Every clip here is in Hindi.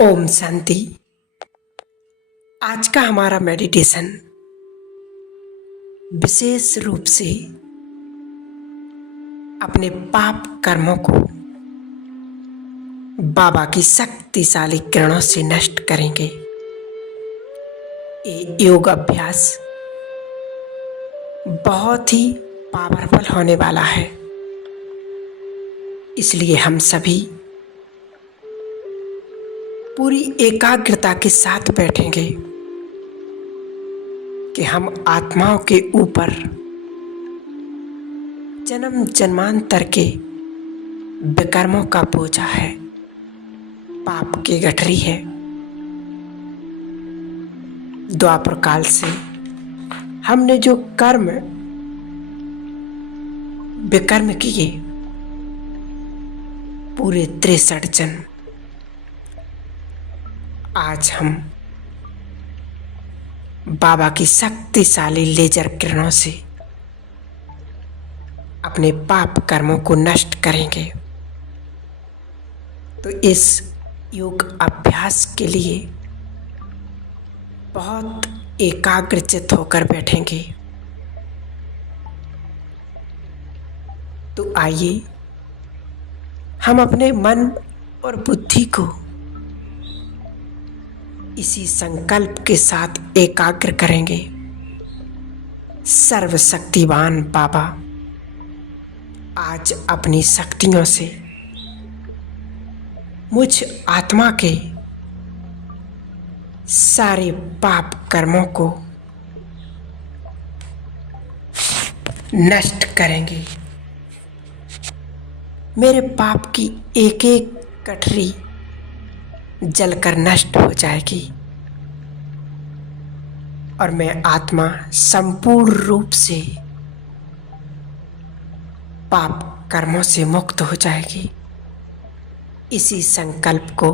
ओम शांति। आज का हमारा मेडिटेशन विशेष रूप से अपने पाप कर्मों को बाबा की शक्तिशाली किरणों से नष्ट करेंगे। ये योग अभ्यास बहुत ही पावरफुल होने वाला है, इसलिए हम सभी पूरी एकाग्रता के साथ बैठेंगे कि हम आत्माओं के ऊपर जन्म जन्मांतर के विकर्मों का बोझा है, पाप की गठरी है। द्वापर काल से हमने जो कर्म विकर्म किए, पूरे 63 जन्म, आज हम बाबा की शक्तिशाली लेजर किरणों से अपने पाप कर्मों को नष्ट करेंगे। तो इस योग अभ्यास के लिए बहुत एकाग्रचित्त होकर बैठेंगे। तो आइए हम अपने मन और बुद्धि को इसी संकल्प के साथ एकाग्र करेंगे। सर्वशक्तिवान बाबा आज अपनी शक्तियों से मुझ आत्मा के सारे पाप कर्मों को नष्ट करेंगे। मेरे पाप की एक एक गठरी जलकर नष्ट हो जाएगी और मैं आत्मा संपूर्ण रूप से पाप कर्मों से मुक्त हो जाएगी। इसी संकल्प को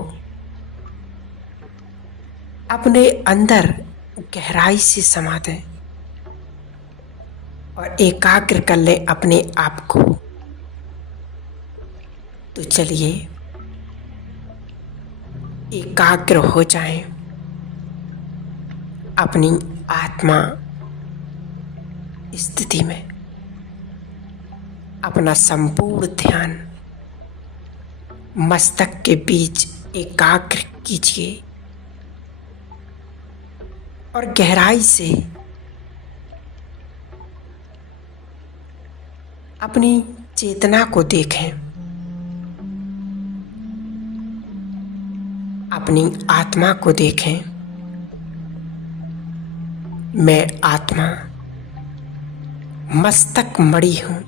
अपने अंदर गहराई से समा दें और एकाग्र कर लें अपने आप को। तो चलिए एकाग्र हो जाएं, अपनी आत्मा स्थिति में अपना संपूर्ण ध्यान मस्तक के बीच एकाग्र कीजिए और गहराई से अपनी चेतना को देखें। अपनी आत्मा को देखें। मैं आत्मा मस्तक मणि हूं।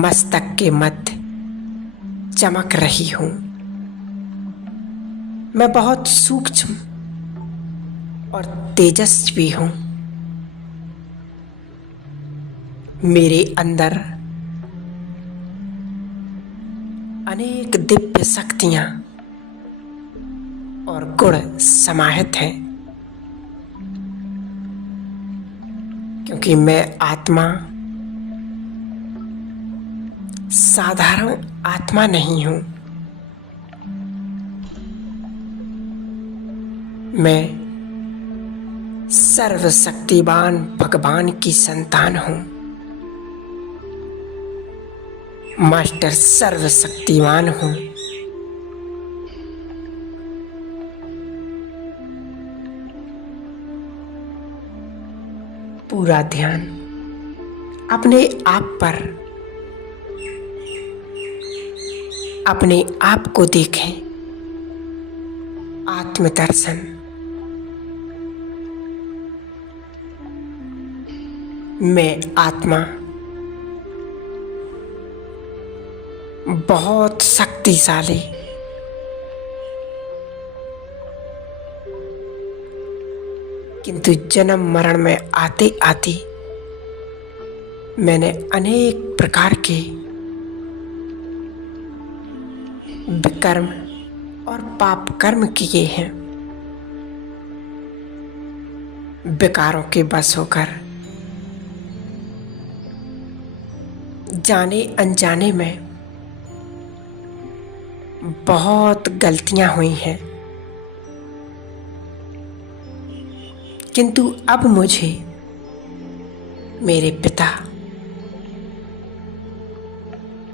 मस्तक के मध्य चमक रही हूं। मैं बहुत सूक्ष्म और तेजस्वी हूं। मेरे अंदर अनेक दिव्य शक्तियां और गुण समाहित हैं, क्योंकि मैं आत्मा साधारण आत्मा नहीं हूं। मैं सर्वशक्तिवान भगवान की संतान हूं। मास्टर सर्वशक्तिवान हूं। पूरा ध्यान अपने आप पर, अपने आप को देखें। आत्मदर्शन। मैं आत्मा बहुत शक्तिशाली, किंतु जन्म मरण में आते आते मैंने अनेक प्रकार के विकर्म और पाप कर्म किए हैं। विकारों के बस होकर जाने अनजाने में बहुत गलतियां हुई हैं, किंतु अब मुझे मेरे पिता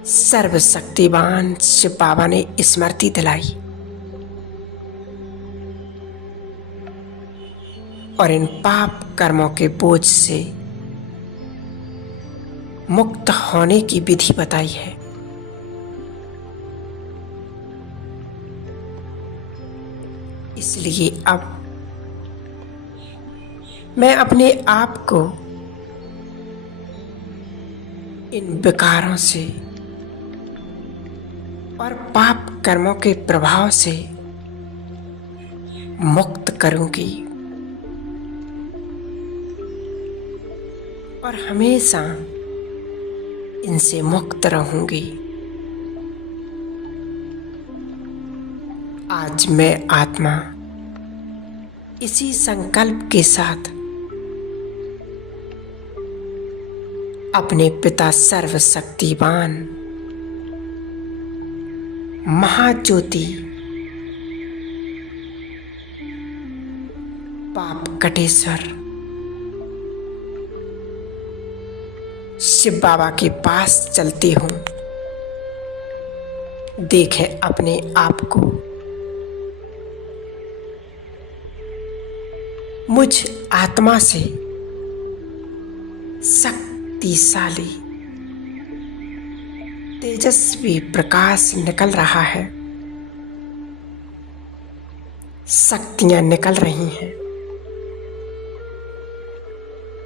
सर्वशक्तिवान शिव बाबा ने स्मृति दिलाई और इन पाप कर्मों के बोझ से मुक्त होने की विधि बताई है। इसलिए अब मैं अपने आप को इन विकारों से और पाप कर्मों के प्रभाव से मुक्त करूंगी और हमेशा इनसे मुक्त रहूंगी। आज मैं आत्मा इसी संकल्प के साथ अपने पिता सर्वशक्तिवान महाज्योति पाप कटेश्वर शिव बाबा के पास चलती हूँ। देखें अपने आप को मुझ आत्मा से शक्तिशाली तेजस्वी प्रकाश निकल रहा है, शक्तियां निकल रही हैं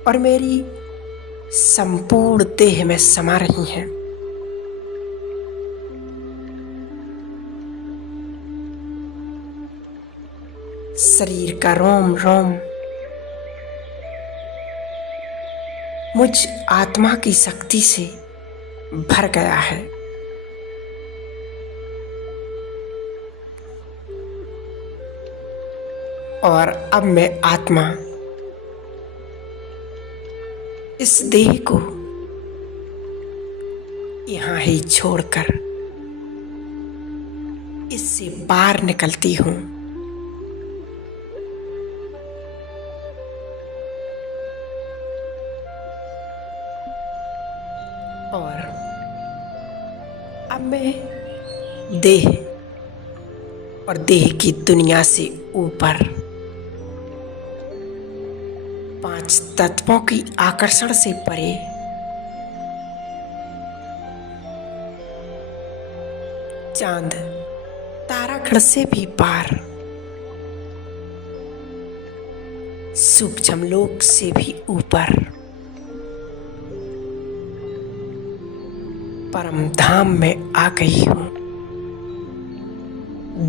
और मेरी संपूर्ण देह में समा रही हैं। शरीर का रोम रोम मुझ आत्मा की शक्ति से भर गया है। और अब मैं आत्मा इस देह को यहां ही छोड़कर इससे बाहर निकलती हूं और अब मैं देह और देह की दुनिया से ऊपर 5 तत्वों की आकर्षण से परे चांद तारागण से भी पार सूक्ष्म लोक से भी ऊपर परम धाम में आ गई हूं।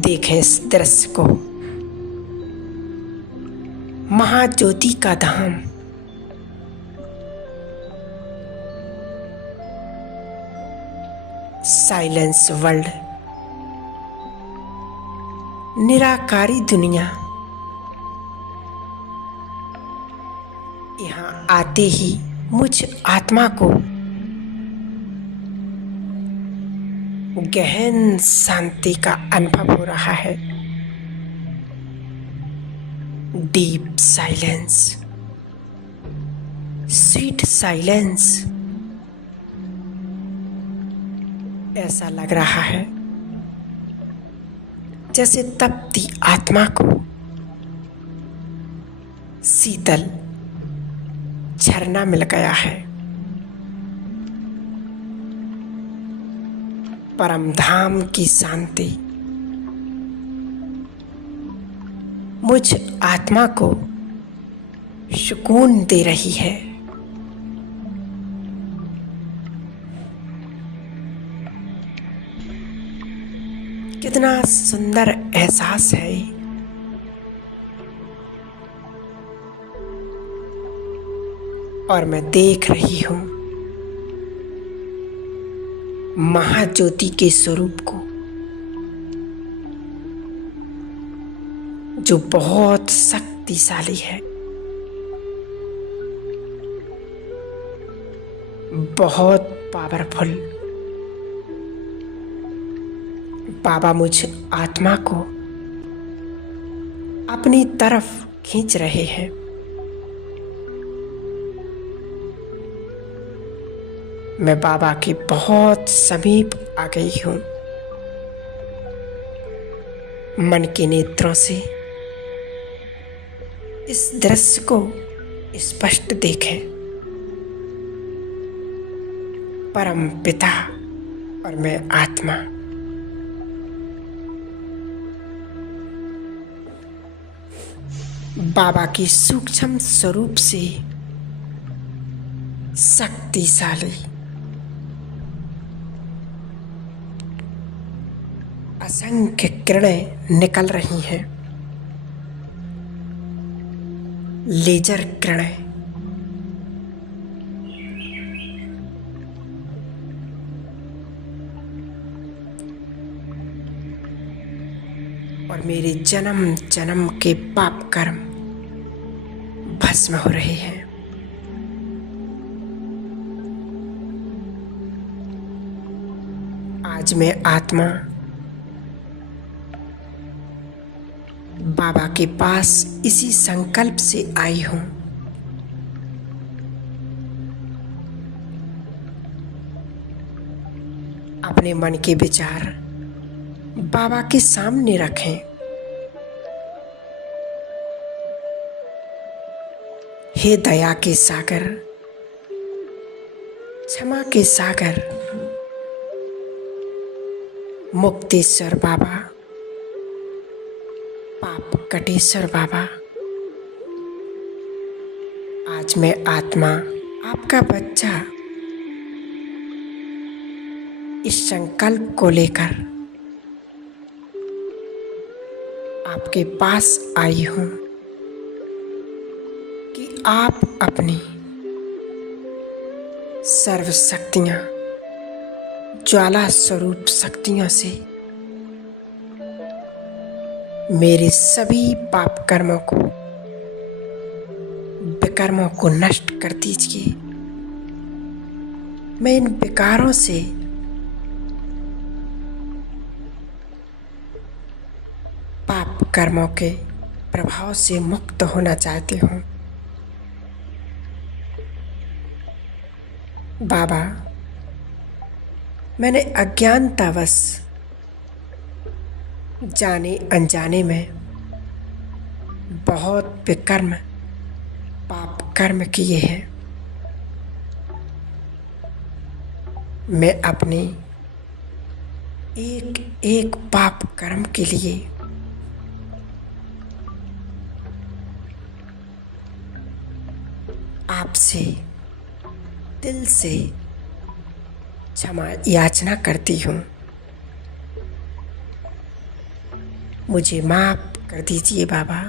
देखें इस दृश्य को, महाज्योति का धाम, साइलेंस वर्ल्ड, निराकारी दुनिया। यहां आते ही मुझ आत्मा को गहन शांति का अनुभव हो रहा है। Deep silence, sweet silence. ऐसा लग रहा है जैसे तपती आत्मा को शीतल झरना मिल गया है। परम धाम की शांति मुझ आत्मा को सुकून दे रही है। कितना सुंदर एहसास है। और मैं देख रही हूं महाज्योति के स्वरूप को, जो बहुत शक्तिशाली है, बहुत पावरफुल, बाबा मुझ आत्मा को अपनी तरफ खींच रहे हैं। मैं बाबा के बहुत समीप आ गई हूँ। मन के नेत्रों से इस दृश्य को स्पष्ट देखें। परम पिता और मैं आत्मा बाबा की सूक्ष्म स्वरूप से शक्तिशाली असंख्य किरणें निकल रही हैं। लेजर किरणें और मेरे जन्म जन्म के पाप कर्म भस्म हो रहे हैं। आज मैं आत्मा बाबा के पास इसी संकल्प से आई हूं। अपने मन के विचार बाबा के सामने रखें। हे दया के सागर, क्षमा के सागर, मुक्तेश्वर बाबा, पाप कटेश्वर बाबा, आज मैं आत्मा आपका बच्चा इस संकल्प को लेकर आपके पास आई हूं कि आप अपनी सर्व शक्तियां, ज्वाला स्वरूप शक्तियों से मेरे सभी पाप कर्मों को, विकर्मों को नष्ट कर दीजिए। मैं इन विकारों से पाप कर्मों के प्रभाव से मुक्त होना चाहती हूँ। बाबा, मैंने अज्ञानतावश जाने अनजाने में बहुत विकर्म पाप कर्म किए हैं। मैं अपने एक एक पाप कर्म के लिए आपसे दिल से क्षमा याचना करती हूँ। मुझे माफ कर दीजिए बाबा।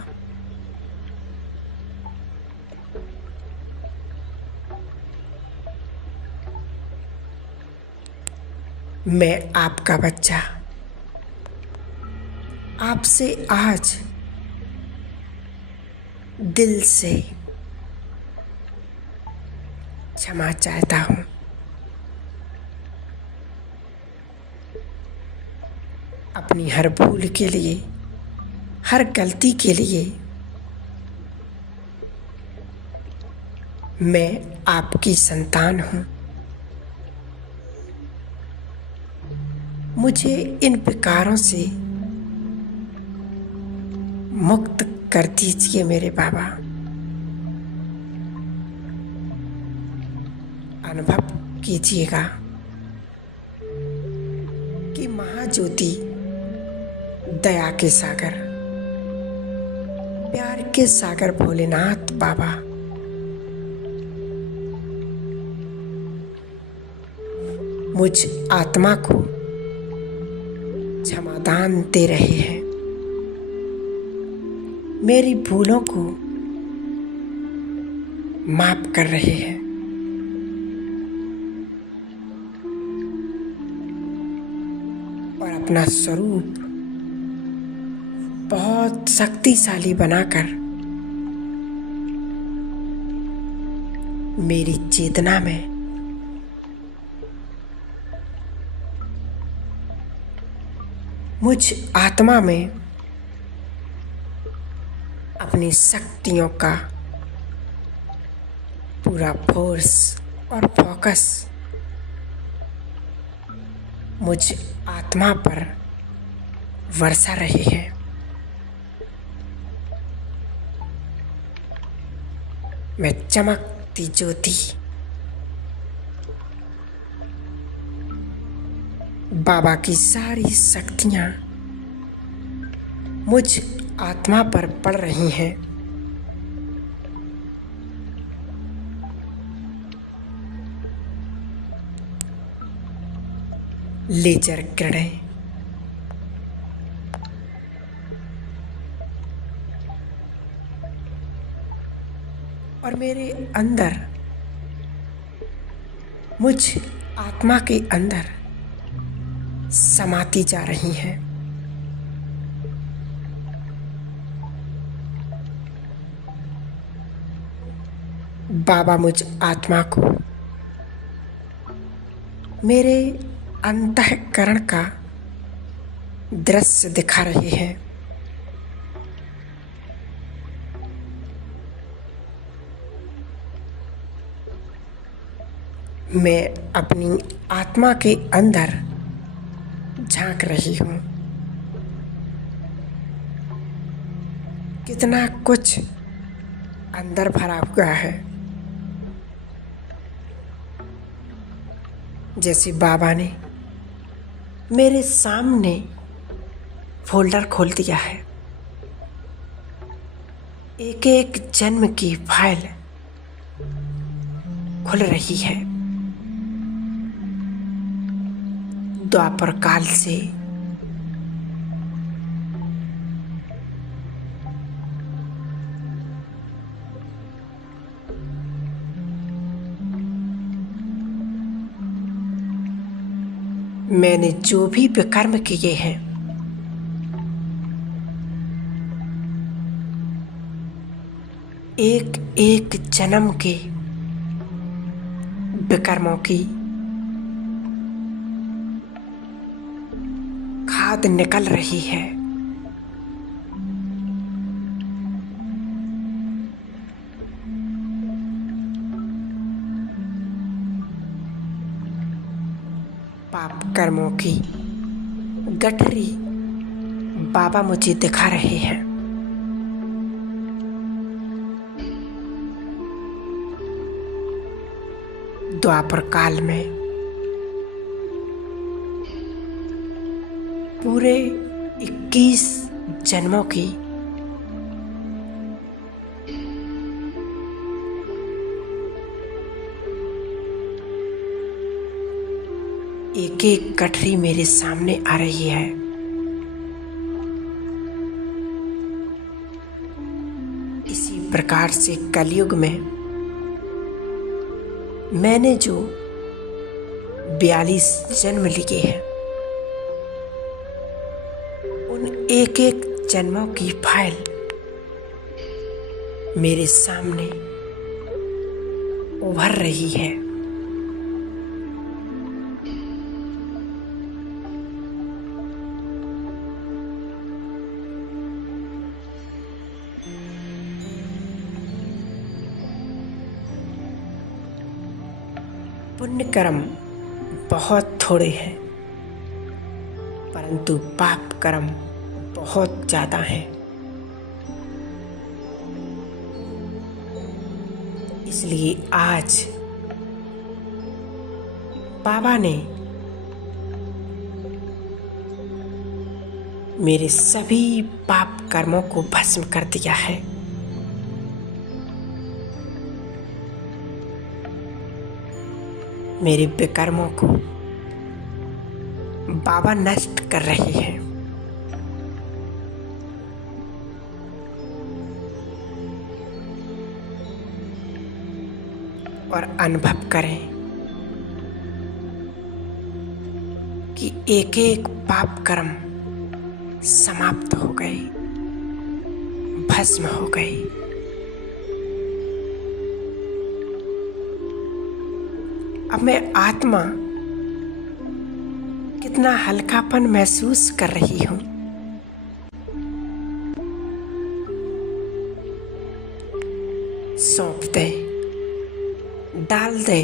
मैं आपका बच्चा आपसे आज दिल से क्षमा चाहता हूँ। अपनी हर भूल के लिए, हर गलती के लिए मैं आपकी संतान हूँ। मुझे इन विकारों से मुक्त कर दीजिए मेरे बाबा। अनुभव कीजिएगा कि महाज्योति, दया के सागर, प्यार के सागर भोलेनाथ बाबा मुझ आत्मा को क्षमादान दे रहे हैं। मेरी भूलों को माफ कर रहे हैं। और अपना स्वरूप बहुत शक्तिशाली बनाकर मेरी चेतना में मुझ आत्मा में अपनी शक्तियों का पूरा फोर्स और फोकस मुझ आत्मा पर वर्षा रही है। मैं चमकती ज्योति बाबा की सारी शक्तियां मुझ आत्मा पर पड़ रही हैं। लेजर किरणें और मेरे अंदर, मुझ आत्मा के अंदर समाती जा रही हैं। बाबा मुझ आत्मा को मेरे अंतःकरण का दृश्य दिखा रहे हैं। मैं अपनी आत्मा के अंदर झांक रही हूँ। कितना कुछ अंदर भरा हुआ है। जैसे बाबा ने मेरे सामने फोल्डर खोल दिया है। एक एक जन्म की फाइल खुल रही है। द्वापर काल से मैंने जो भी विकर्म किए हैं, एक एक जन्म के विकर्मों की खाद निकल रही है। पाप कर्मों की गठरी बाबा मुझे दिखा रहे हैं। द्वापर काल में पूरे 21 जन्मों की एक एक गठरी मेरे सामने आ रही है। इसी प्रकार से कलयुग में मैंने जो 42 जन्म लिए हैं, उन एक एक जन्मों की फाइल मेरे सामने उभर रही है। पुण्य कर्म बहुत थोड़े हैं, परंतु पाप कर्म बहुत ज्यादा हैं। इसलिए आज बाबा ने मेरे सभी पाप कर्मों को भस्म कर दिया है। मेरे विकर्मों को बाबा नष्ट कर रहे हैं। और अनुभव करें कि एक एक पाप कर्म समाप्त हो गए, भस्म हो गए। अब मैं आत्मा कितना हल्कापन महसूस कर रही हूँ। सौंप दे, डाल दे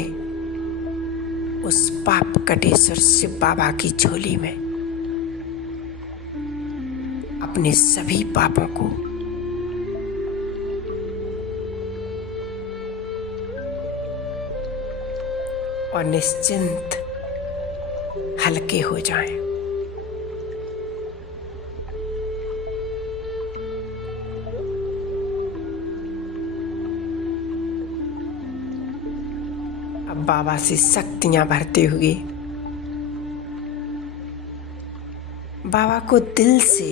उस पाप कटेश्वर शिव बाबा की झोली में अपने सभी पापों को। और निश्चिंत हल्के हो जाएं। अब बाबा से शक्तियां भरते हुए बाबा को दिल से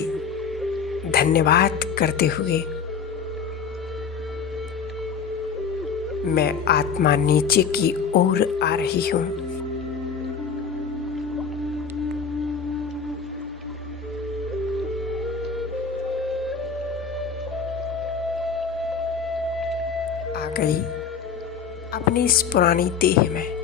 धन्यवाद करते हुए मैं आत्मा नीचे की ओर आ रही हूँ। आ गई अपनी इस पुरानी देह में।